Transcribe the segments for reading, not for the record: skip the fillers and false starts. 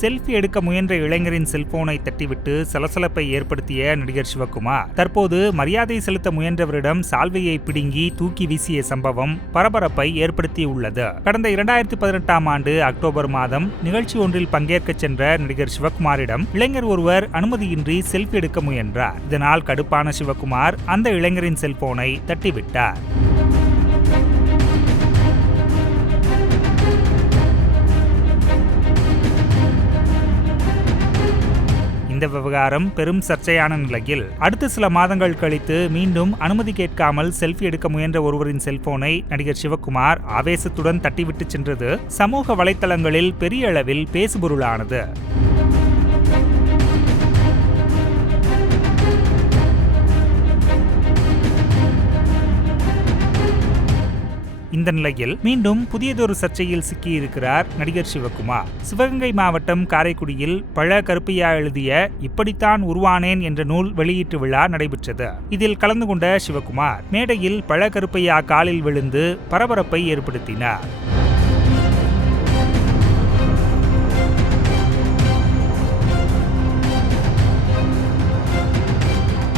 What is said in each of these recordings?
Selfie எடுக்க முயன்ற இளைஞரின் செல்போனை தட்டிவிட்டு சலசலப்பை ஏற்படுத்திய நடிகர் சிவகுமார் தற்போது மரியாதை செலுத்த முயன்றவரிடம் சால்வையை பிடுங்கி தூக்கி வீசிய சம்பவம் பரபரப்பை ஏற்படுத்தியுள்ளது. கடந்த 2018ஆம் ஆண்டு அக்டோபர் மாதம் நிகழ்ச்சி ஒன்றில் பங்கேற்க சென்ற நடிகர் சிவகுமாரிடம் இளைஞர் ஒருவர் அனுமதியின்றி செல்ஃபி எடுக்க முயன்றார். இதனால் கடுப்பான சிவகுமார் அந்த இளைஞரின் செல்போனை தட்டிவிட்டார். இந்த விவகாரம் பெரும் சர்ச்சையான நிலையில் அடுத்த சில மாதங்கள் கழித்து மீண்டும் அனுமதி கேட்காமல் செல்ஃபி எடுக்க முயன்ற ஒருவரின் செல்போனை நடிகர் சிவகுமார் ஆவேசத்துடன் தட்டிவிட்டு சென்றது சமூக வலைத்தளங்களில் பெரிய அளவில் பேசுபொருளானது. இந்த நிலையில் மீண்டும் புதியதொரு சர்ச்சையில் சிக்கியிருக்கிறார் நடிகர் சிவகுமார். சிவகங்கை மாவட்டம் காரைக்குடியில் பழ கருப்பையா எழுதிய இப்படித்தான் உருவானேன் என்ற நூல் வெளியீட்டு விழா நடைபெற்றது. இதில் கலந்து கொண்ட சிவகுமார் மேடையில் பழ கருப்பையா காலில் விழுந்து பரபரப்பை ஏற்படுத்தினார்.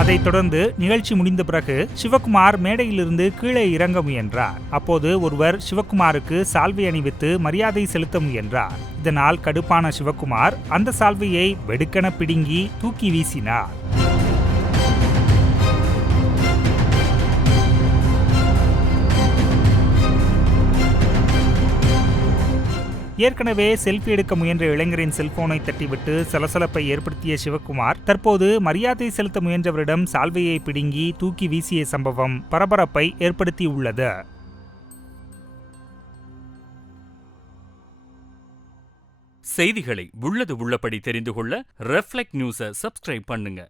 அதைத் தொடர்ந்து நிகழ்ச்சி முடிந்த பிறகு சிவகுமார் மேடையிலிருந்து கீழே இறங்க முயன்றார். அப்போது ஒருவர் சிவகுமாருக்கு சால்வை அணிவித்து மரியாதை செலுத்த முயன்றார். இதனால் கடுப்பான சிவகுமார் அந்த சால்வையை வெடுக்கென பிடுங்கி தூக்கி வீசினார். ஏற்கனவே செல்ஃபி எடுக்க முயன்ற இளைஞரின் செல்போனை தட்டிவிட்டு சலசலப்பை ஏற்படுத்திய சிவகுமார் தற்போது மரியாதை செலுத்த முயன்றவரிடம் சால்வையை பிடுங்கி தூக்கி வீசிய சம்பவம் பரபரப்பை ஏற்படுத்தியுள்ளது. செய்திகளை உள்ளது உள்ளபடி தெரிந்து கொள்ள ரெஃப்ளெக்ட் நியூஸை சப்ஸ்கிரைப் பண்ணுங்க.